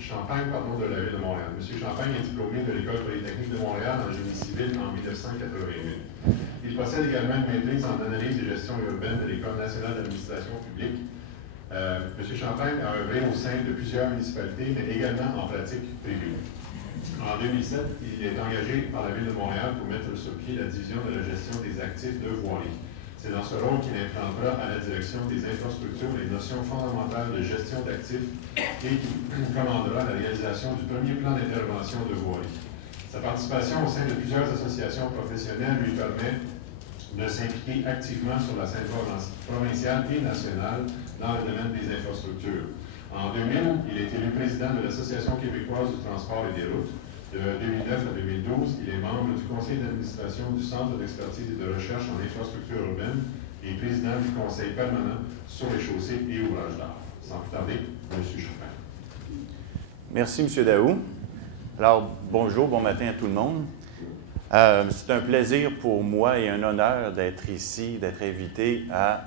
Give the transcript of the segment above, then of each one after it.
Champagne de la Ville de Montréal. M. Champagne est diplômé de l'École polytechnique de Montréal en génie civil en 1988. Il possède également une maîtrise en analyse et gestion urbaine de l'École nationale d'administration publique. M. Champagne a œuvré au sein de plusieurs municipalités, mais également en pratique privée. En 2007, il est engagé par la Ville de Montréal pour mettre sur pied la division de la gestion des actifs de voirie. C'est dans ce rôle qu'il implantera à la direction des infrastructures les notions fondamentales de gestion d'actifs et qu'il commandera la réalisation du premier plan d'intervention de voirie. Sa participation au sein de plusieurs associations professionnelles lui permet de s'impliquer activement sur la scène provinciale et nationale dans le domaine des infrastructures. En 2000, il est élu président de l'Association québécoise du transport et des routes. De 2009 à 2012, il est membre du conseil d'administration du Centre d'expertise et de recherche en infrastructure urbaine et président du conseil permanent sur les chaussées et ouvrages d'art. Sans plus tarder, M. Champagne. Merci, M. Daou. Alors, bonjour, bon matin à tout le monde. C'est un plaisir pour moi et un honneur d'être ici, d'être invité à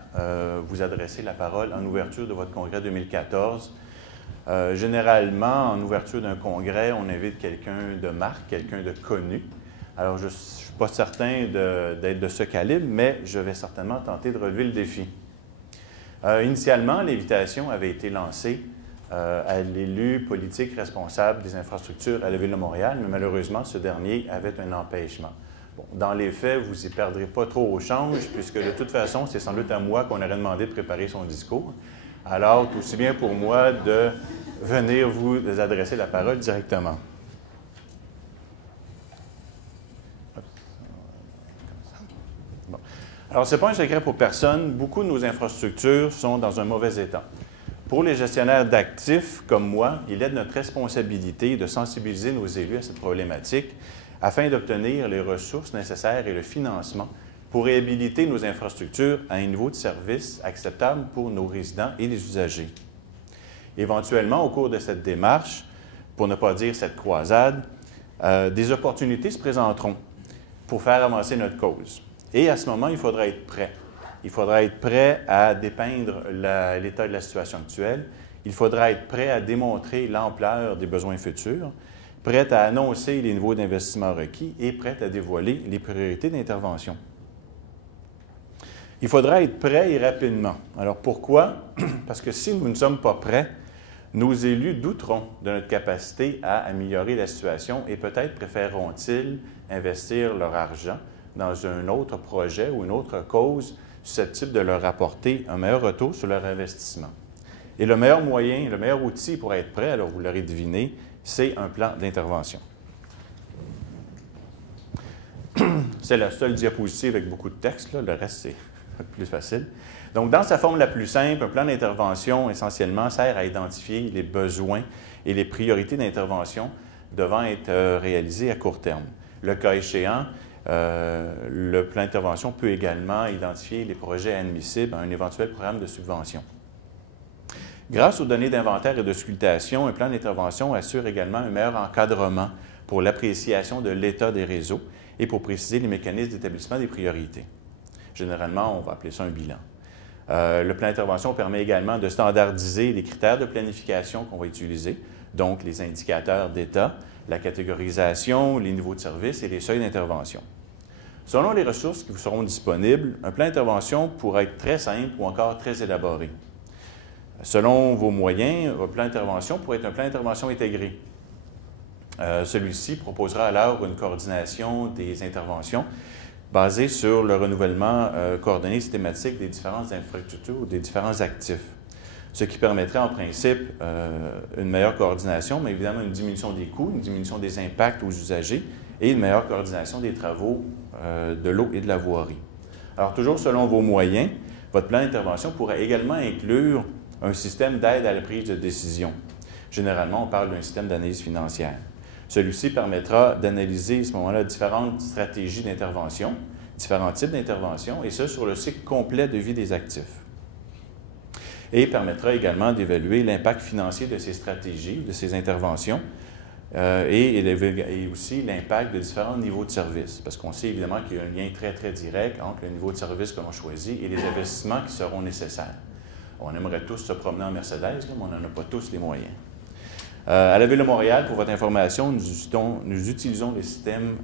vous adresser la parole en ouverture de votre congrès 2014. Généralement, en ouverture d'un congrès, on invite quelqu'un de marque, quelqu'un de connu. Alors, je ne suis pas certain d'être de ce calibre, mais je vais certainement tenter de relever le défi. Initialement, l'invitation avait été lancée à l'élu politique responsable des infrastructures à la Ville de Montréal, mais malheureusement, ce dernier avait un empêchement. Bon, dans les faits, vous n'y perdrez pas trop au change, puisque de toute façon, c'est sans doute à moi qu'on aurait demandé de préparer son discours. Alors, c'est aussi bien pour moi de venir vous adresser la parole directement. Bon. Alors, ce n'est pas un secret pour personne. Beaucoup de nos infrastructures sont dans un mauvais état. Pour les gestionnaires d'actifs comme moi, il est de notre responsabilité de sensibiliser nos élus à cette problématique afin d'obtenir les ressources nécessaires et le financement pour réhabiliter nos infrastructures à un niveau de service acceptable pour nos résidents et les usagers. Éventuellement, au cours de cette démarche, pour ne pas dire cette croisade, des opportunités se présenteront pour faire avancer notre cause. Et à ce moment, il faudra être prêt. Il faudra être prêt à dépeindre l'état de la situation actuelle. Il faudra être prêt à démontrer l'ampleur des besoins futurs, prêt à annoncer les niveaux d'investissement requis et prêt à dévoiler les priorités d'intervention. Il faudra être prêt et rapidement. Alors pourquoi? Parce que si nous ne sommes pas prêts, nos élus douteront de notre capacité à améliorer la situation et peut-être préféreront-ils investir leur argent dans un autre projet ou une autre cause susceptible de leur apporter un meilleur retour sur leur investissement. Et le meilleur moyen, le meilleur outil pour être prêt, alors vous l'aurez deviné, c'est un plan d'intervention. C'est la seule diapositive avec beaucoup de texte, là. Le reste, c'est plus facile. Donc, dans sa forme la plus simple, un plan d'intervention, essentiellement, sert à identifier les besoins et les priorités d'intervention devant être réalisées à court terme. Le cas échéant, le plan d'intervention peut également identifier les projets admissibles à un éventuel programme de subvention. Grâce aux données d'inventaire et de sculptation, un plan d'intervention assure également un meilleur encadrement pour l'appréciation de l'état des réseaux et pour préciser les mécanismes d'établissement des priorités. Généralement, on va appeler ça un bilan. Le plan d'intervention permet également de standardiser les critères de planification qu'on va utiliser, donc les indicateurs d'état, la catégorisation, les niveaux de service et les seuils d'intervention. Selon les ressources qui vous seront disponibles, un plan d'intervention pourra être très simple ou encore très élaboré. Selon vos moyens, votre plan d'intervention pourrait être un plan d'intervention intégré. Celui-ci proposera alors une coordination des interventions basée sur le renouvellement coordonné systématique des différentes infrastructures ou des différents actifs, ce qui permettrait en principe une meilleure coordination, mais évidemment une diminution des coûts, une diminution des impacts aux usagers et une meilleure coordination des travaux de l'eau et de la voirie. Alors, toujours selon vos moyens, votre plan d'intervention pourrait également inclure un système d'aide à la prise de décision. Généralement, on parle d'un système d'analyse financière. Celui-ci permettra d'analyser à ce moment-là différentes stratégies d'intervention, différents types d'intervention, et ce, sur le cycle complet de vie des actifs. Et permettra également d'évaluer l'impact financier de ces stratégies, de ces interventions, et aussi l'impact de différents niveaux de service. Parce qu'on sait évidemment qu'il y a un lien très, très direct entre le niveau de service que l'on choisit et les investissements qui seront nécessaires. On aimerait tous se promener en Mercedes, là, mais on n'en a pas tous les moyens. À la Ville de Montréal, pour votre information, nous utilisons le système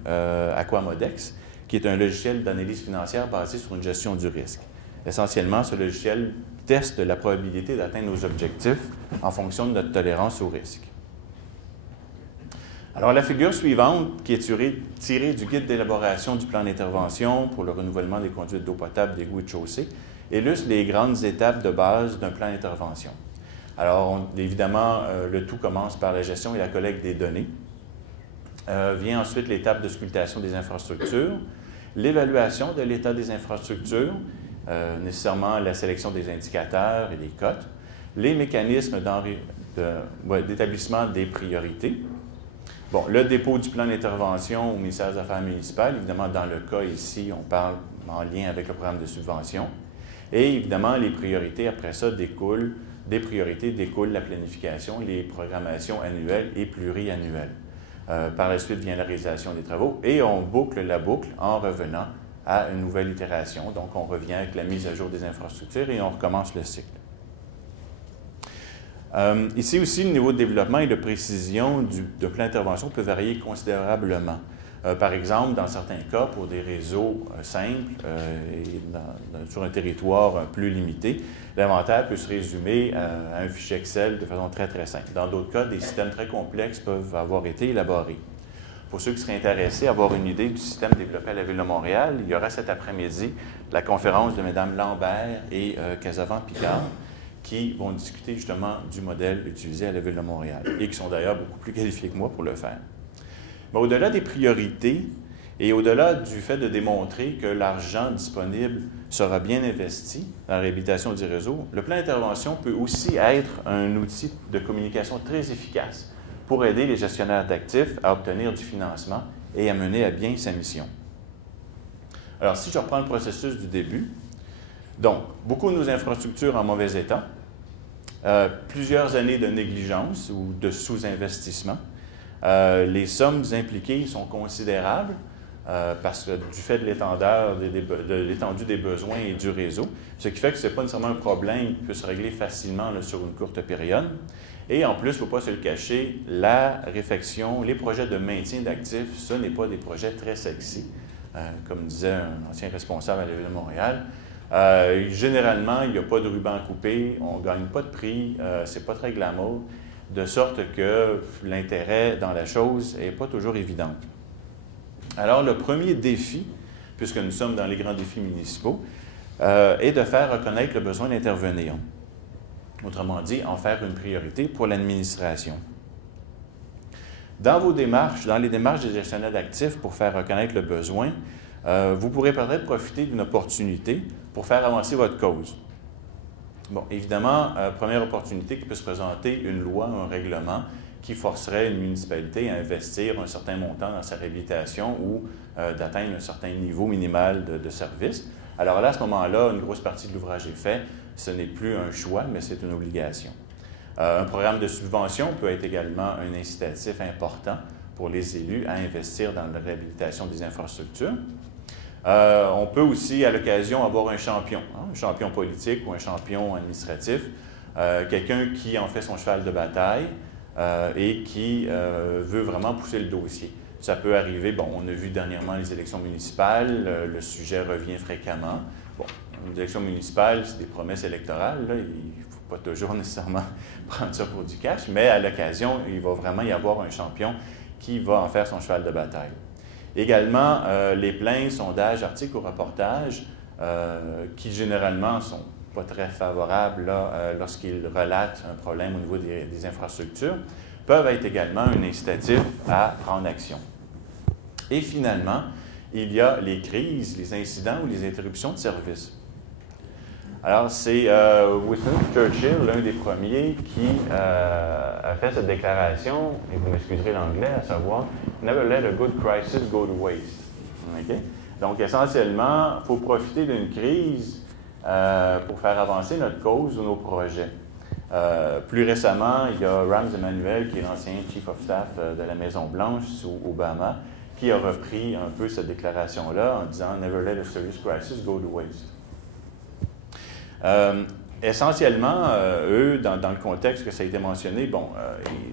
Aquamodex, qui est un logiciel d'analyse financière basé sur une gestion du risque. Essentiellement, ce logiciel teste la probabilité d'atteindre nos objectifs en fonction de notre tolérance au risque. Alors, la figure suivante, qui est tirée du guide d'élaboration du plan d'intervention pour le renouvellement des conduites d'eau potable, d'égouts et de chaussées, illustre les grandes étapes de base d'un plan d'intervention. Alors, évidemment, le tout commence par la gestion et la collecte des données. Vient ensuite l'étape de sculptation des infrastructures, l'évaluation de l'état des infrastructures, nécessairement la sélection des indicateurs et des cotes, les mécanismes d'établissement des priorités. Bon, le dépôt du plan d'intervention au ministère des Affaires municipales, évidemment, dans le cas ici, on parle en lien avec le programme de subvention. Et évidemment, les priorités, après ça, découlent la planification, les programmations annuelles et pluriannuelles. Par la suite vient la réalisation des travaux et on boucle la boucle en revenant à une nouvelle itération. Donc, on revient avec la mise à jour des infrastructures et on recommence le cycle. Ici aussi, le niveau de développement et de précision de plan d'intervention peut varier considérablement. Par exemple, dans certains cas, pour des réseaux simples et sur un territoire plus limité, l'inventaire peut se résumer à un fichier Excel de façon très, très simple. Dans d'autres cas, des systèmes très complexes peuvent avoir été élaborés. Pour ceux qui seraient intéressés à avoir une idée du système développé à la Ville de Montréal, il y aura cet après-midi la conférence de Mme Lambert et Casavant-Picard qui vont discuter justement du modèle utilisé à la Ville de Montréal et qui sont d'ailleurs beaucoup plus qualifiés que moi pour le faire. Mais au-delà des priorités et au-delà du fait de démontrer que l'argent disponible sera bien investi dans la réhabilitation du réseau, le plan d'intervention peut aussi être un outil de communication très efficace pour aider les gestionnaires d'actifs à obtenir du financement et à mener à bien sa mission. Alors, si je reprends le processus du début, donc, beaucoup de nos infrastructures en mauvais état, plusieurs années de négligence ou de sous-investissement. Les sommes impliquées sont considérables parce que du fait de l'étendue des besoins et du réseau, ce qui fait que ce n'est pas nécessairement un problème qui peut se régler facilement là, sur une courte période. Et en plus, il ne faut pas se le cacher, la réfection, les projets de maintien d'actifs, ce n'est pas des projets très sexy, comme disait un ancien responsable à la Ville de Montréal. Généralement, il n'y a pas de ruban coupé, on ne gagne pas de prix, ce n'est pas très glamour, de sorte que l'intérêt dans la chose n'est pas toujours évident. Alors, le premier défi, puisque nous sommes dans les grands défis municipaux, est de faire reconnaître le besoin d'intervenir. Autrement dit, en faire une priorité pour l'administration. Dans vos démarches, dans les démarches des gestionnaires d'actifs pour faire reconnaître le besoin, vous pourrez peut-être profiter d'une opportunité pour faire avancer votre cause. Bon, évidemment, première opportunité qui peut se présenter, une loi, un règlement qui forcerait une municipalité à investir un certain montant dans sa réhabilitation ou d'atteindre un certain niveau minimal de service. Alors là, à ce moment-là, une grosse partie de l'ouvrage est fait. Ce n'est plus un choix, mais c'est une obligation. Un programme de subvention peut être également un incitatif important pour les élus à investir dans la réhabilitation des infrastructures. On peut aussi, à l'occasion, avoir un champion politique ou un champion administratif, quelqu'un qui en fait son cheval de bataille et qui veut vraiment pousser le dossier. Ça peut arriver, bon, on a vu dernièrement les élections municipales, le sujet revient fréquemment. Bon, une élection municipale, c'est des promesses électorales, là, il ne faut pas toujours nécessairement prendre ça pour du cash, mais à l'occasion, il va vraiment y avoir un champion qui va en faire son cheval de bataille. Également, les plaintes, sondages, articles ou reportages, qui généralement ne sont pas très favorables lorsqu'ils relatent un problème au niveau des infrastructures, peuvent être également un incitatif à prendre action. Et finalement, il y a les crises, les incidents ou les interruptions de service. Alors, c'est Winston Churchill, l'un des premiers, qui a fait cette déclaration, et vous m'excuserez l'anglais, à savoir « Never let a good crisis go to waste ». Okay? Donc, essentiellement, il faut profiter d'une crise pour faire avancer notre cause ou nos projets. Plus récemment, il y a Rams Emanuel, qui est l'ancien Chief of Staff de la Maison-Blanche sous Obama, qui a repris un peu cette déclaration-là en disant « Never let a serious crisis go to waste ». essentiellement, eux, dans le contexte que ça a été mentionné, bon,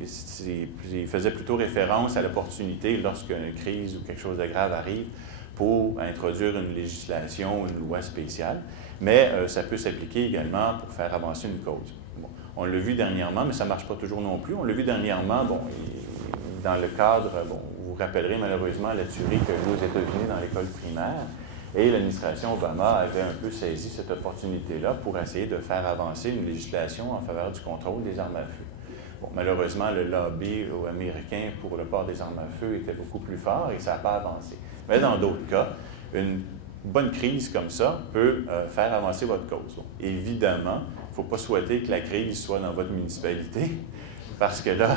ils faisaient plutôt référence à l'opportunité lorsqu'une crise ou quelque chose de grave arrive pour introduire une législation, une loi spéciale, mais ça peut s'appliquer également pour faire avancer une cause. Bon, on l'a vu dernièrement, mais ça ne marche pas toujours non plus. On l'a vu dernièrement, bon, dans le cadre, bon, vous vous rappellerez malheureusement la tuerie qu'il y a eu aux États-Unis dans l'école primaire, et l'administration Obama avait un peu saisi cette opportunité-là pour essayer de faire avancer une législation en faveur du contrôle des armes à feu. Bon, malheureusement, le lobby américain pour le port des armes à feu était beaucoup plus fort et ça n'a pas avancé. Mais dans d'autres cas, une bonne crise comme ça peut faire avancer votre cause. Bon, évidemment, il ne faut pas souhaiter que la crise soit dans votre municipalité, parce que là,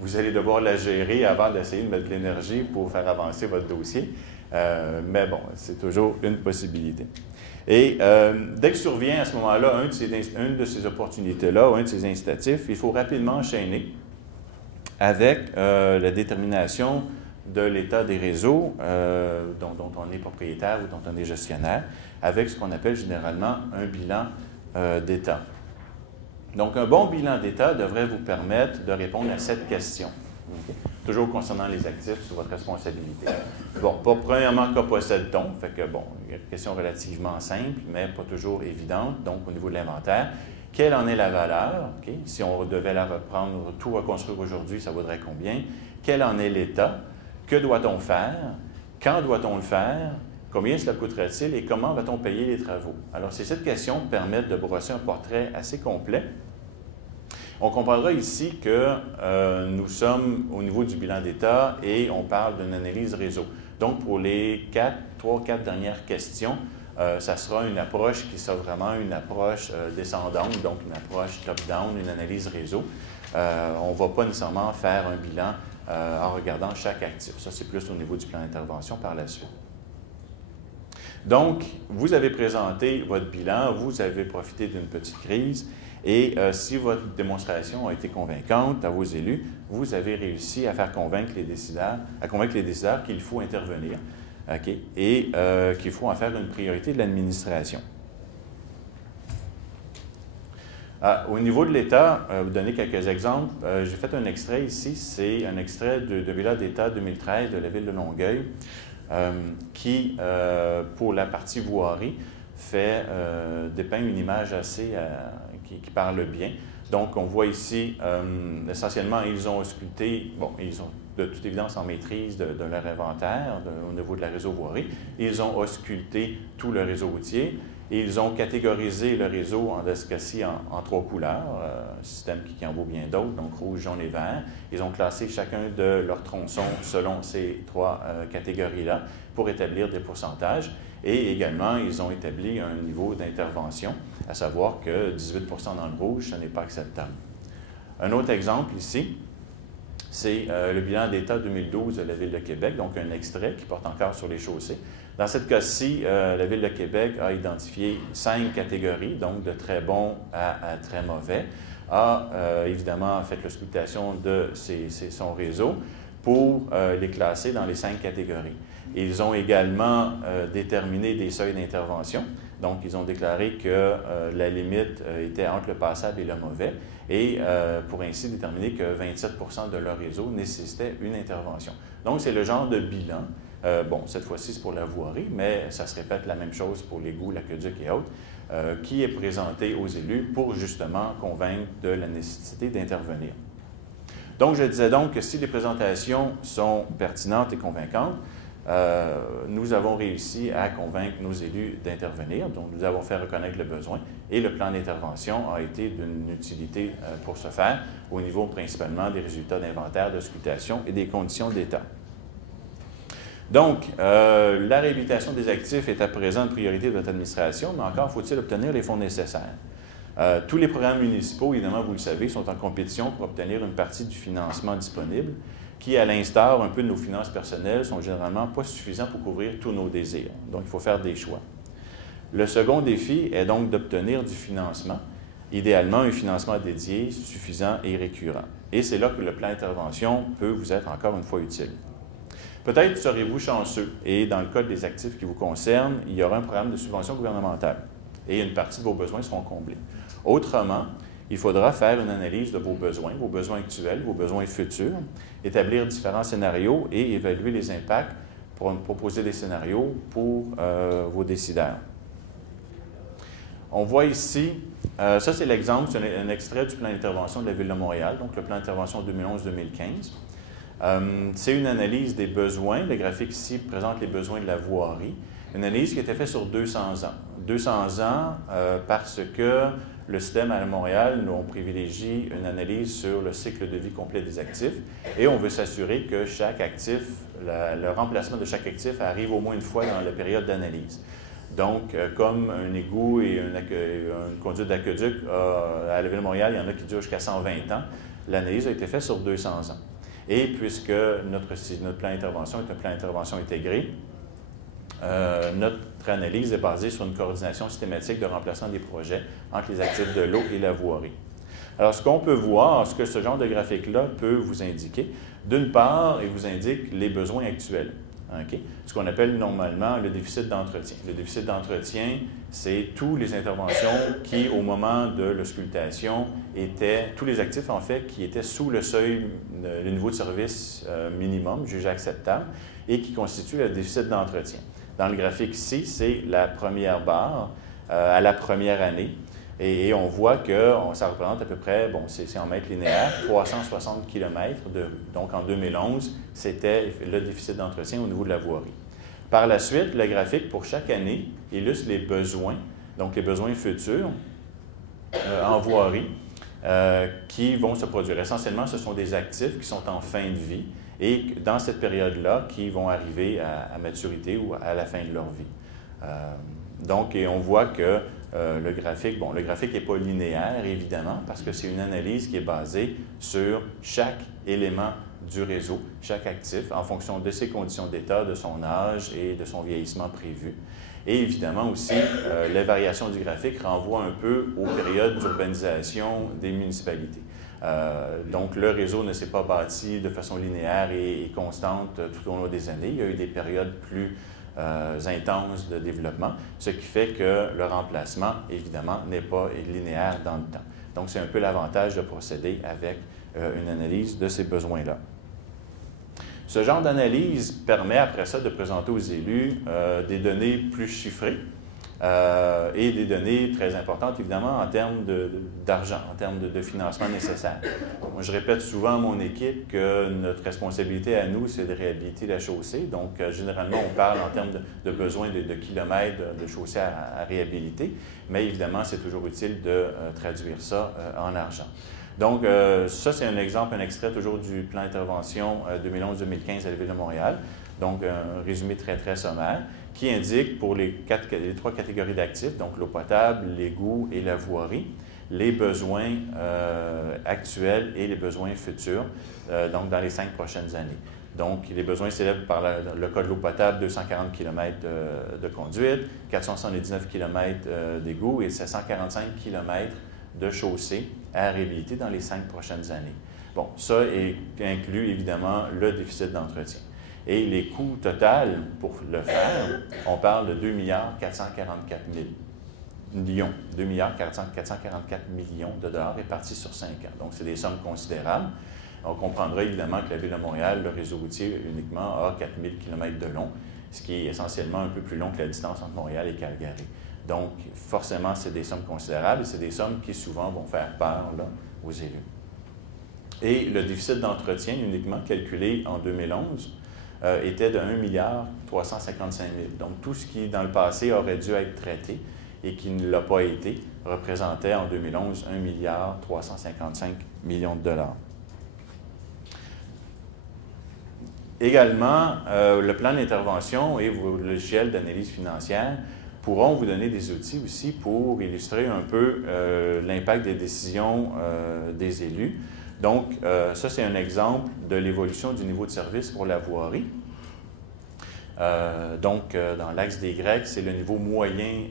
vous allez devoir la gérer avant d'essayer de mettre de l'énergie pour faire avancer votre dossier. Mais bon, c'est toujours une possibilité. Et dès que survient à ce moment-là une de ces opportunités-là, ou un de ces incitatifs, il faut rapidement enchaîner avec la détermination de l'état des réseaux dont on est propriétaire ou dont on est gestionnaire, avec ce qu'on appelle généralement un bilan d'état. Donc, un bon bilan d'état devrait vous permettre de répondre à cette question. Okay. Toujours concernant les actifs sous votre responsabilité. Bon, premièrement, que possède-t-on? Fait que, bon, une question relativement simple, mais pas toujours évidente, donc au niveau de l'inventaire. Quelle en est la valeur? Okay. Si on devait la reprendre, tout reconstruire aujourd'hui, ça vaudrait combien? Quel en est l'état? Que doit-on faire? Quand doit-on le faire? Combien cela coûterait-il et comment va-t-on payer les travaux? Alors, c'est cette question qui permet de brosser un portrait assez complet. On comprendra ici que nous sommes au niveau du bilan d'État et on parle d'une analyse réseau. Donc, pour les 3 ou 4 dernières questions, ça sera une approche qui sera vraiment une approche descendante, donc une approche top-down, une analyse réseau. On ne va pas nécessairement faire un bilan en regardant chaque actif. Ça, c'est plus au niveau du plan d'intervention par la suite. Donc, vous avez présenté votre bilan, vous avez profité d'une petite crise et si votre démonstration a été convaincante à vos élus, vous avez réussi à faire convaincre les décideurs qu'il faut intervenir okay, et qu'il faut en faire une priorité de l'administration. Au niveau de l'État, vous donner quelques exemples. J'ai fait un extrait ici, c'est un extrait de bilan d'État 2013 de la ville de Longueuil qui, pour la partie voirie, dépeint une image assez qui parle bien. Donc, on voit ici, essentiellement, ils ont ausculté, bon, ils ont de toute évidence en maîtrise de leur inventaire au niveau de la réseau voirie. Ils ont ausculté tout le réseau routier. Et ils ont catégorisé le réseau, en ce cas-ci, en 3 couleurs, un système qui en vaut bien d'autres, donc rouge, jaune et vert. Ils ont classé chacun de leurs tronçons selon ces 3 catégories-là pour établir des pourcentages. Et également, ils ont établi un niveau d'intervention, à savoir que 18 dans le rouge, ce n'est pas acceptable. Un autre exemple ici, c'est le bilan d'État 2012 de la Ville de Québec, donc un extrait qui porte encore sur les chaussées. Dans cette cas-ci, la Ville de Québec a identifié 5 catégories, donc de très bon à très mauvais, a évidemment fait l'auscultation de son réseau pour les classer dans les 5 catégories. Ils ont également déterminé des seuils d'intervention, donc ils ont déclaré que la limite était entre le passable et le mauvais, et pour ainsi déterminer que 27 de leur réseau nécessitait une intervention. Donc, c'est le genre de bilan. Bon, cette fois-ci, c'est pour la voirie, mais ça se répète la même chose pour l'égouts, l'aqueduc et autres, qui est présenté aux élus pour justement convaincre de la nécessité d'intervenir. Donc, je disais donc que si les présentations sont pertinentes et convaincantes, nous avons réussi à convaincre nos élus d'intervenir, donc nous avons fait reconnaître le besoin et le plan d'intervention a été d'une utilité pour ce faire au niveau principalement des résultats d'inventaire, d'auscultation et des conditions d'État. Donc, la réhabilitation des actifs est à présent une priorité de votre administration, mais encore faut-il obtenir les fonds nécessaires. Tous les programmes municipaux, évidemment, vous le savez, sont en compétition pour obtenir une partie du financement disponible, qui, à l'instar un peu de nos finances personnelles, sont généralement pas suffisants pour couvrir tous nos désirs. Donc, il faut faire des choix. Le second défi est donc d'obtenir du financement, idéalement un financement dédié, suffisant et récurrent. Et c'est là que le plan d'intervention peut vous être encore une fois utile. Peut-être serez-vous chanceux et dans le cas des actifs qui vous concernent, il y aura un programme de subvention gouvernementale. et une partie de vos besoins seront comblés. Autrement, il faudra faire une analyse de vos besoins actuels, vos besoins futurs, établir différents scénarios et évaluer les impacts pour proposer des scénarios pour vos décideurs. On voit ici, ça c'est l'exemple, c'est un extrait du plan d'intervention de la Ville de Montréal, donc le plan d'intervention 2011-2015. C'est une analyse des besoins. Le graphique ici présente les besoins de la voirie. Une analyse qui a été faite sur 200 ans. 200 ans parce que le système à Montréal, nous, on privilégie une analyse sur le cycle de vie complet des actifs et on veut s'assurer que chaque actif, le remplacement de chaque actif arrive au moins une fois dans la période d'analyse. Donc, comme un égout et une conduite d'aqueduc, à la Ville de Montréal, il y en a qui durent jusqu'à 120 ans, l'analyse a été faite sur 200 ans. Et puisque notre plan d'intervention est un plan d'intervention intégré, notre analyse est basée sur une coordination systématique de remplacement des projets entre les actifs de l'eau et la voirie. Alors, ce qu'on peut voir, ce que ce genre de graphique-là peut vous indiquer, d'une part, il vous indique les besoins actuels. Okay? Ce qu'on appelle normalement le déficit d'entretien. Le déficit d'entretien, c'est toutes les interventions qui, au moment de l'auscultation, étaient, tous les actifs, en fait, qui étaient sous le seuil, le niveau de service minimum, jugé acceptable, et qui constituent le déficit d'entretien. Dans le graphique ici, c'est la première barre à la première année. Et on voit que ça représente à peu près, bon, c'est en mètres linéaires, 360 km de rue. Donc, en 2011, c'était le déficit d'entretien au niveau de la voirie. Par la suite, le graphique, pour chaque année, illustre les besoins, donc les besoins futurs en voirie qui vont se produire. Essentiellement, ce sont des actifs qui sont en fin de vie et dans cette période-là, qui vont arriver à maturité ou à la fin de leur vie. Donc, et on voit que le graphique n'est pas linéaire, évidemment, parce que c'est une analyse qui est basée sur chaque élément du réseau, chaque actif, en fonction de ses conditions d'état, de son âge et de son vieillissement prévu. Et évidemment aussi, les variations du graphique renvoient un peu aux périodes d'urbanisation des municipalités. Donc, le réseau ne s'est pas bâti de façon linéaire et constante tout au long des années. Il y a eu des périodes plus intenses de développement, ce qui fait que le remplacement, évidemment, n'est pas linéaire dans le temps. Donc, c'est un peu l'avantage de procéder avec une analyse de ces besoins-là. Ce genre d'analyse permet après ça de présenter aux élus des données plus chiffrées et des données très importantes, évidemment, en termes d'argent, en termes de financement nécessaire. Moi, je répète souvent à mon équipe que notre responsabilité à nous, c'est de réhabiliter la chaussée. Donc, généralement, on parle en termes de besoin de kilomètres de chaussée à réhabiliter, mais évidemment, c'est toujours utile de traduire ça en argent. Donc, ça, c'est un exemple, un extrait toujours du plan d'intervention 2011-2015 à la Ville de Montréal. Donc, un résumé très, très sommaire qui indique pour les trois catégories d'actifs, donc l'eau potable, l'égout et la voirie, les besoins actuels et les besoins futurs, donc dans les 5 prochaines années. Donc, les besoins s'élèvent par le cas de l'eau potable, 240 km de conduite, 479 km d'égout et 745 km de chaussée à réhabiliter dans les 5 prochaines années. Bon, ça inclut évidemment le déficit d'entretien. Et les coûts totaux pour le faire, on parle de 2 444 millions. 2 444 millions de dollars répartis sur 5 ans. Donc, c'est des sommes considérables. On comprendra évidemment que la Ville de Montréal, le réseau routier uniquement, a 4000 km de long, ce qui est essentiellement un peu plus long que la distance entre Montréal et Calgary. Donc, forcément, c'est des sommes considérables et c'est des sommes qui souvent vont faire peur là, aux élus. Et le déficit d'entretien, uniquement calculé en 2011, était de 1 355 000 000. Donc, tout ce qui, dans le passé, aurait dû être traité et qui ne l'a pas été, représentait en 2011 1 355 millions de dollars. Également, le plan d'intervention et vos logiciels d'analyse financière pourront vous donner des outils aussi pour illustrer un peu l'impact des décisions des élus. Donc, ça, c'est un exemple de l'évolution du niveau de service pour la voirie. Dans l'axe des Grecs, c'est le niveau moyen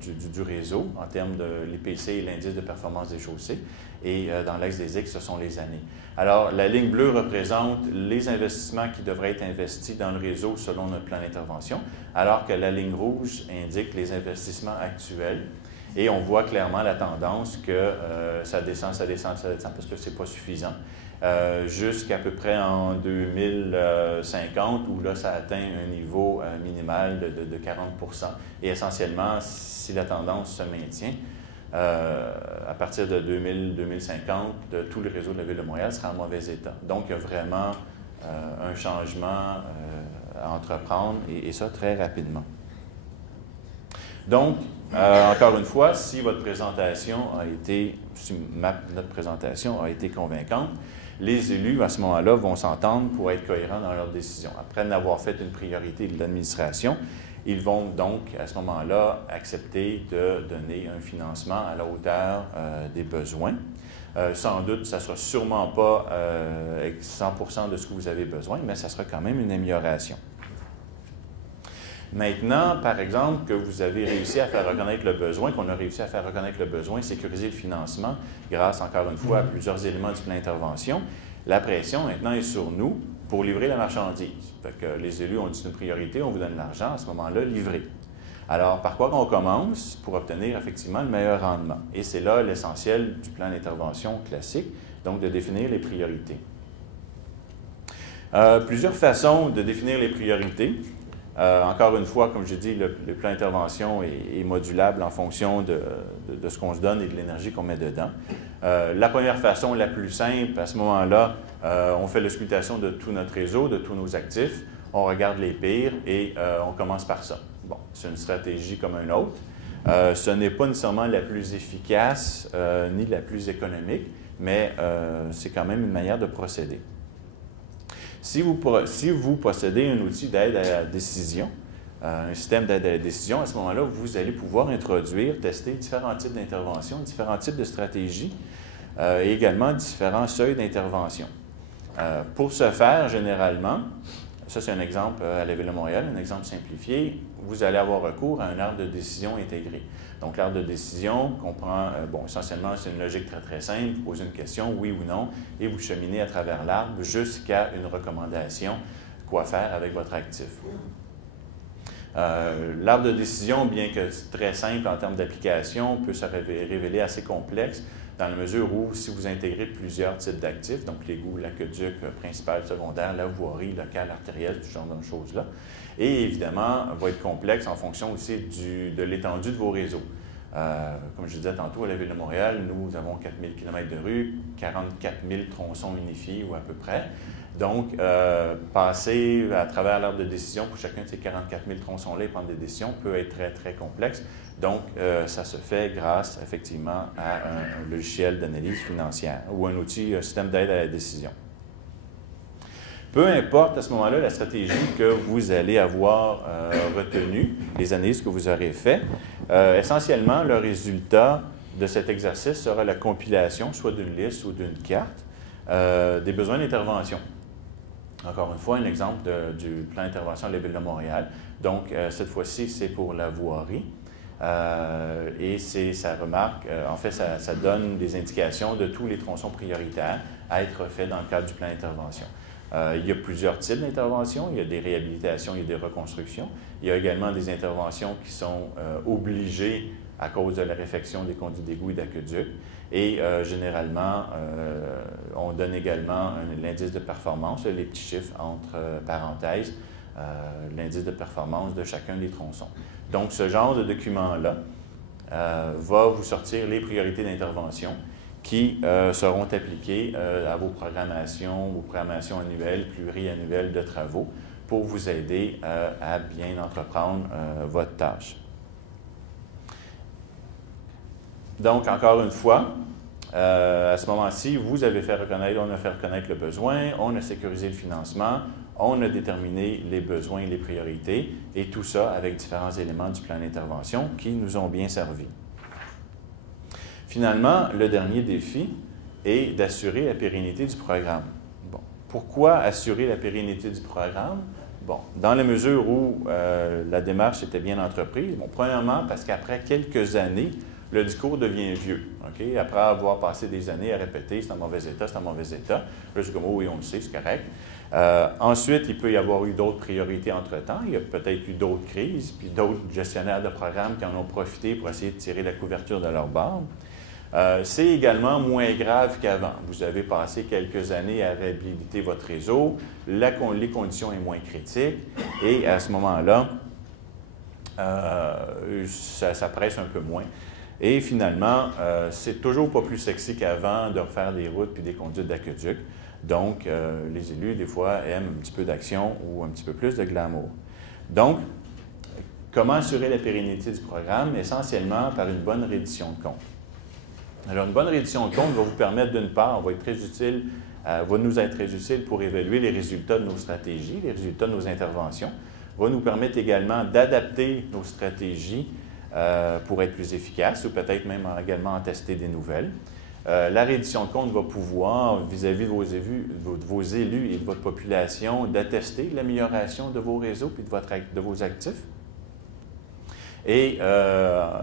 du réseau en termes de l'IPC et l'indice de performance des chaussées. Et dans l'axe des X, ce sont les années. Alors, la ligne bleue représente les investissements qui devraient être investis dans le réseau selon notre plan d'intervention, alors que la ligne rouge indique les investissements actuels Et on voit clairement la tendance que ça descend, parce que ce n'est pas suffisant. Jusqu'à peu près en 2050, où là, ça atteint un niveau minimal de 40 Et essentiellement, si la tendance se maintient, à partir de 2050, tout le réseau de la Ville de Montréal sera en mauvais état. Donc, il y a vraiment un changement à entreprendre, et ça très rapidement. Donc, encore une fois, si votre présentation notre présentation a été convaincante, les élus, à ce moment-là, vont s'entendre pour être cohérents dans leurs décisions. Après n'avoir fait une priorité de l'administration, ils vont donc, à ce moment-là, accepter de donner un financement à la hauteur des besoins. Sans doute, ça ne sera sûrement pas 100% de ce que vous avez besoin, mais ça sera quand même une amélioration. Maintenant, par exemple, que vous avez réussi à faire reconnaître le besoin, qu'on a réussi à faire reconnaître le besoin, sécuriser le financement grâce, encore une fois, à plusieurs éléments du plan d'intervention, la pression maintenant est sur nous pour livrer la marchandise. Fait que les élus ont dit une priorité, on vous donne l'argent, à ce moment-là, livrez. Alors, par quoi on commence pour obtenir effectivement le meilleur rendement? Et c'est là l'essentiel du plan d'intervention classique, donc de définir les priorités. Plusieurs façons de définir les priorités. Encore une fois, comme je dis, le plan d'intervention est modulable en fonction de ce qu'on se donne et de l'énergie qu'on met dedans. La première façon, la plus simple, à ce moment-là, on fait l'auscultation de tout notre réseau, de tous nos actifs, on regarde les pires et on commence par ça. Bon, c'est une stratégie comme une autre. Ce n'est pas nécessairement la plus efficace ni la plus économique, mais c'est quand même une manière de procéder. Si vous possédez un outil d'aide à la décision, un système d'aide à la décision, à ce moment-là, vous allez pouvoir introduire, tester différents types d'interventions, différents types de stratégies et également différents seuils d'intervention. Pour ce faire, généralement, ça c'est un exemple à la Ville de Montréal, un exemple simplifié, vous allez avoir recours à un arbre de décision intégré. Donc, l'arbre de décision comprend, essentiellement, c'est une logique très, très simple. Vous posez une question, oui ou non, et vous cheminez à travers l'arbre jusqu'à une recommandation, quoi faire avec votre actif. L'arbre de décision, bien que très simple en termes d'application, peut se révéler assez complexe dans la mesure où, si vous intégrez plusieurs types d'actifs, donc l'égout, l'aqueduc principal, secondaire, la voirie locale, artérielle, ce genre de choses-là, et évidemment, va être complexe en fonction aussi de l'étendue de vos réseaux. Comme je disais tantôt, à la Ville de Montréal, nous avons 4 000 km de rue, 44 000 tronçons unifiés ou à peu près. Donc, passer à travers l'arbre de décision pour chacun de ces 44 000 tronçons-là et prendre des décisions peut être très, très complexe. Donc, ça se fait grâce, effectivement, à un logiciel d'analyse financière ou un outil, un système d'aide à la décision. Peu importe à ce moment-là la stratégie que vous allez avoir retenue, les analyses que vous aurez faites, essentiellement, le résultat de cet exercice sera la compilation, soit d'une liste ou d'une carte, des besoins d'intervention. Encore une fois, un exemple du plan d'intervention de la Ville de Montréal. Donc, cette fois-ci, c'est pour la voirie. Et ça remarque, en fait, ça donne des indications de tous les tronçons prioritaires à être faits dans le cadre du plan d'intervention. Il y a plusieurs types d'interventions. Il y a des réhabilitations, il y a des reconstructions. Il y a également des interventions qui sont obligées à cause de la réfection des conduits d'égout et d'aqueduc. Et généralement, on donne également l'indice de performance, les petits chiffres entre parenthèses, l'indice de performance de chacun des tronçons. Donc, ce genre de document-là va vous sortir les priorités d'intervention qui seront appliquées à vos programmations annuelles, pluriannuelles de travaux pour vous aider à bien entreprendre votre tâche. Donc, encore une fois, à ce moment-ci, on a fait reconnaître le besoin, on a sécurisé le financement, on a déterminé les besoins et les priorités, et tout ça avec différents éléments du plan d'intervention qui nous ont bien servi. Finalement, le dernier défi est d'assurer la pérennité du programme. Bon, pourquoi assurer la pérennité du programme? Bon, dans la mesure où la démarche était bien entreprise, bon, premièrement, parce qu'après quelques années, le discours devient vieux. Okay? Après avoir passé des années à répéter « c'est un mauvais état, c'est un mauvais état », là, c'est comme « oh oui, on le sait, c'est correct ». Ensuite, il peut y avoir eu d'autres priorités entre-temps. Il y a peut-être eu d'autres crises, puis d'autres gestionnaires de programmes qui en ont profité pour essayer de tirer la couverture de leur bord. C'est également moins grave qu'avant. Vous avez passé quelques années à réhabiliter votre réseau, les conditions sont moins critiques, et à ce moment-là, ça presse un peu moins. Et finalement, c'est toujours pas plus sexy qu'avant de refaire des routes puis des conduites d'aqueduc. Donc, les élus, des fois, aiment un petit peu d'action ou un petit peu plus de glamour. Donc, comment assurer la pérennité du programme? Essentiellement par une bonne reddition de comptes. Alors, une bonne reddition de comptes va vous permettre, d'une part, va nous être très utile pour évaluer les résultats de nos stratégies, les résultats de nos interventions, va nous permettre également d'adapter nos stratégies pour être plus efficaces ou peut-être même également en tester des nouvelles. La reddition de comptes va pouvoir, vis-à-vis de vos élus et de votre population, d'attester l'amélioration de vos réseaux et de vos actifs. Et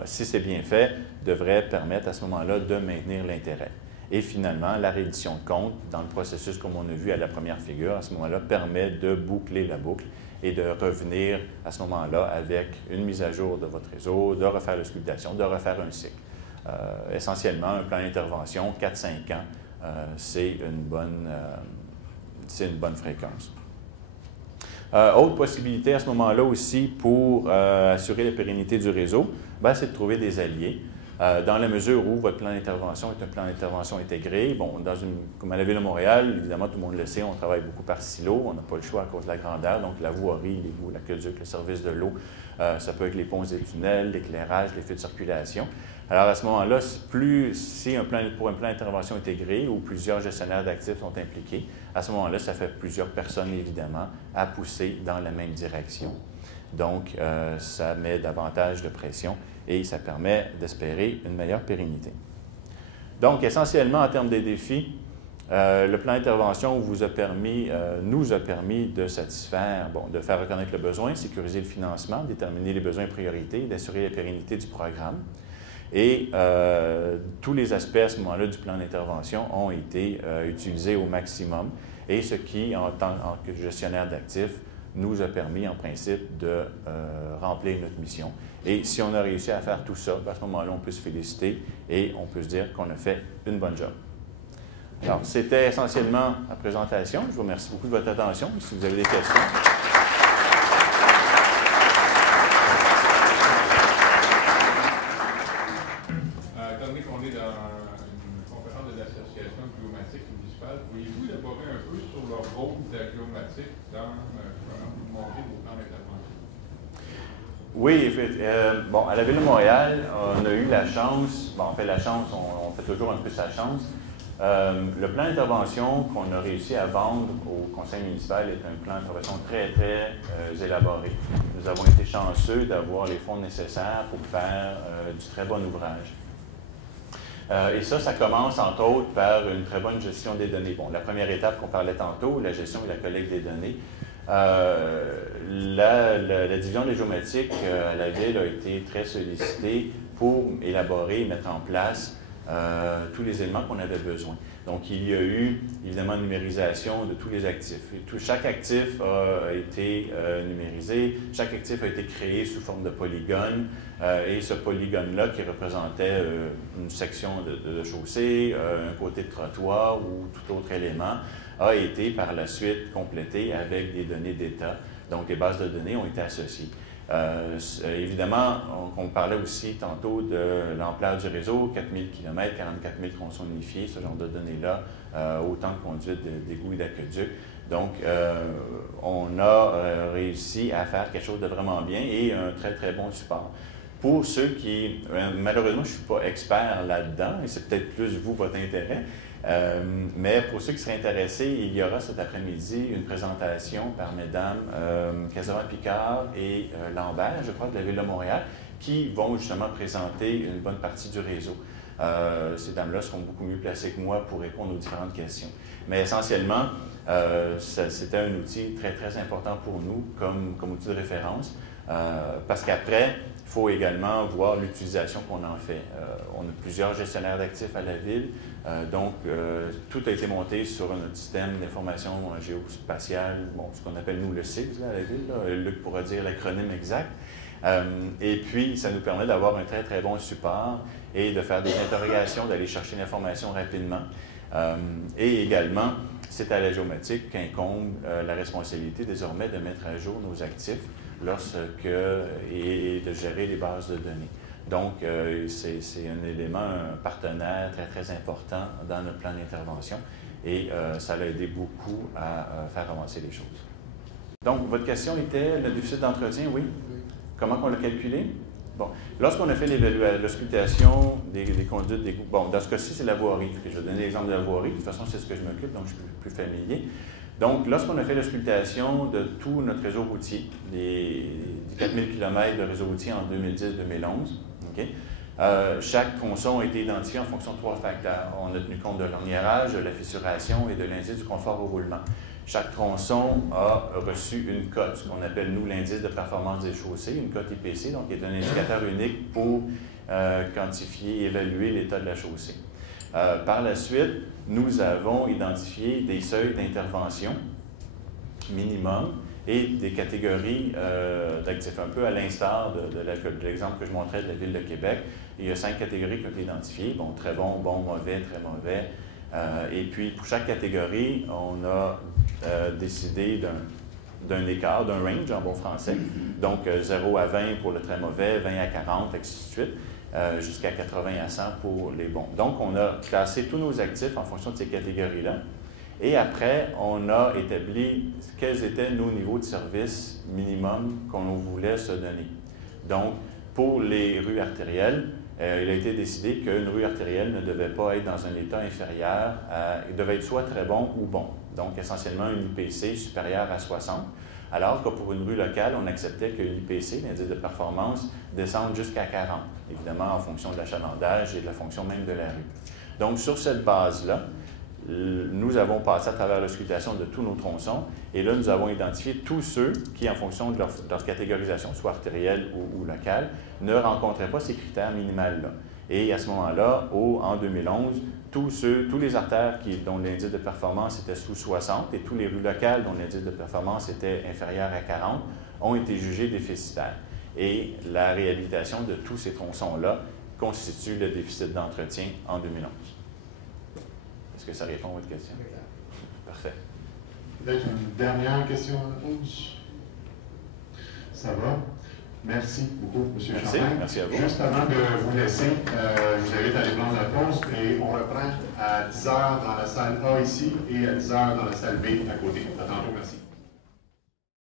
si c'est bien fait, devrait permettre à ce moment-là de maintenir l'intérêt. Et finalement, la reddition de comptes, dans le processus comme on a vu à la première figure, à ce moment-là, permet de boucler la boucle et de revenir à ce moment-là avec une mise à jour de votre réseau, de refaire l'auscultation, de refaire un cycle. Essentiellement, un plan d'intervention, 4-5 ans, c'est une bonne fréquence. Autre possibilité à ce moment-là aussi pour assurer la pérennité du réseau, c'est de trouver des alliés. Dans la mesure où votre plan d'intervention est un plan d'intervention intégré, bon, comme à la Ville de Montréal, évidemment, tout le monde le sait, on travaille beaucoup par silo, on n'a pas le choix à cause de la grandeur, donc la voirie, l'égout, l'aqueduc, le service de l'eau, ça peut être les ponts et tunnels, l'éclairage, les feux de circulation. Alors, à ce moment-là, pour un plan d'intervention intégré où plusieurs gestionnaires d'actifs sont impliqués, à ce moment-là, ça fait plusieurs personnes, évidemment, à pousser dans la même direction. Donc, ça met davantage de pression et ça permet d'espérer une meilleure pérennité. Donc, essentiellement, en termes des défis, le plan d'intervention nous a permis de satisfaire, de faire reconnaître le besoin, sécuriser le financement, déterminer les besoins et priorités, d'assurer la pérennité du programme. Et tous les aspects à ce moment-là du plan d'intervention ont été utilisés au maximum, et ce qui, en tant que gestionnaire d'actifs, nous a permis en principe de remplir notre mission. Et si on a réussi à faire tout ça, à ce moment-là, on peut se féliciter et on peut se dire qu'on a fait une bonne job. Alors, c'était essentiellement la présentation. Je vous remercie beaucoup de votre attention. Si vous avez des questions. Étant donné qu'on est dans une conférence de l'association climatique municipale, pourriez-vous élaborer un peu sur le rôle de la climatique dans vous montrer vos plans d'intervention? Oui, à la Ville de Montréal, on a eu la chance, on fait toujours un peu sa chance. Le plan d'intervention qu'on a réussi à vendre au conseil municipal est un plan d'intervention très, très élaboré. Nous avons été chanceux d'avoir les fonds nécessaires pour faire du très bon ouvrage. Et ça commence entre autres par une très bonne gestion des données. Bon, la première étape qu'on parlait tantôt, la gestion et la collecte des données. La division des géomatiques à la Ville a été très sollicitée pour élaborer et mettre en place tous les éléments qu'on avait besoin. Donc, il y a eu, évidemment, une numérisation de tous les actifs. Chaque actif a été numérisé, chaque actif a été créé sous forme de polygone, et ce polygone-là, qui représentait une section de chaussée, un côté de trottoir ou tout autre élément, a été par la suite complété avec des données d'État. Donc, les bases de données ont été associées. Évidemment, on parlait aussi tantôt de l'ampleur du réseau, 4000 km, 44 000 tronçons unifiés, ce genre de données-là, autant de conduites d'égouts et d'aqueducs. Donc, on a réussi à faire quelque chose de vraiment bien et un très, très bon support. Pour ceux qui, malheureusement, je ne suis pas expert là-dedans, et c'est peut-être plus vous, votre intérêt, mais pour ceux qui seraient intéressés, il y aura cet après-midi une présentation par Mesdames Casavant-Picard et Lambert, je crois, de la Ville de Montréal, qui vont justement présenter une bonne partie du réseau. Ces dames-là seront beaucoup mieux placées que moi pour répondre aux différentes questions. Mais essentiellement, c'était un outil très, très important pour nous comme outil de référence, parce qu'après, il faut également voir l'utilisation qu'on en fait. On a plusieurs gestionnaires d'actifs à la ville, donc tout a été monté sur notre système d'information géospatiale, bon, ce qu'on appelle nous le CIGS là, à la ville, là. Luc pourra dire l'acronyme exact. Et puis, ça nous permet d'avoir un très, très bon support et de faire des interrogations, d'aller chercher l'information rapidement. Et également, c'est à la géomatique qu'incombe la responsabilité désormais de mettre à jour nos actifs et de gérer les bases de données. Donc, c'est un élément, un partenaire très, très important dans notre plan d'intervention et ça l'a aidé beaucoup à faire avancer les choses. Donc, votre question était le déficit d'entretien, oui? Comment on l'a calculé? Bon, lorsqu'on a fait l'auscultation des conduites d'égout, bon, dans ce cas-ci, c'est la voirie. Je vais donner l'exemple de la voirie. De toute façon, c'est ce que je m'occupe, donc je suis plus familier. Donc, lorsqu'on a fait l'auscultation de tout notre réseau routier, des 4000 km de réseau routier en 2010-2011, okay, chaque tronçon a été identifié en fonction de 3 facteurs. On a tenu compte de l'orniérage, de la fissuration et de l'indice du confort au roulement. Chaque tronçon a reçu une cote, ce qu'on appelle, nous, l'indice de performance des chaussées, une cote IPC, donc qui est un indicateur unique pour quantifier et évaluer l'état de la chaussée. Par la suite, nous avons identifié des seuils d'intervention minimum et des catégories d'actifs, un peu à l'instar de l'exemple que je montrais de la Ville de Québec. Il y a 5 catégories qui ont été identifiées, bon, très bon, bon, mauvais, très mauvais. Et puis, pour chaque catégorie, on a décidé d'un écart, d'un range en bon français. Donc, 0 à 20 pour le très mauvais, 20 à 40, ainsi de suite, jusqu'à 80 à 100 pour les bons. Donc, on a classé tous nos actifs en fonction de ces catégories-là. Et après, on a établi quels étaient nos niveaux de service minimum qu'on voulait se donner. Donc, pour les rues artérielles, il a été décidé qu'une rue artérielle ne devait pas être dans un état inférieur, il devait être soit très bon ou bon. Donc, essentiellement, une IPC supérieure à 60, alors que pour une rue locale, on acceptait que l'IPC, l'indice de performance, descende jusqu'à 40, évidemment en fonction de l'achalandage et de la fonction même de la rue. Donc, sur cette base-là, nous avons passé à travers l'auscultation de tous nos tronçons et là, nous avons identifié tous ceux qui, en fonction de leur catégorisation, soit artérielle ou locale, ne rencontraient pas ces critères minimaux-là. Et à ce moment-là, en 2011, tous les artères dont l'indice de performance était sous 60 et tous les rues locales dont l'indice de performance était inférieur à 40 ont été jugés déficitaires. Et la réhabilitation de tous ces tronçons-là constitue le déficit d'entretien en 2011. Est-ce que ça répond à votre question? Parfait. Peut-être une dernière question à réponse? Ça va? Merci beaucoup, M. Champagne. Merci à vous. Juste avant de vous laisser, je vous invite à aller prendre la pause et on reprend à 10 h dans la salle A ici et à 10 h dans la salle B à côté. À tantôt, merci.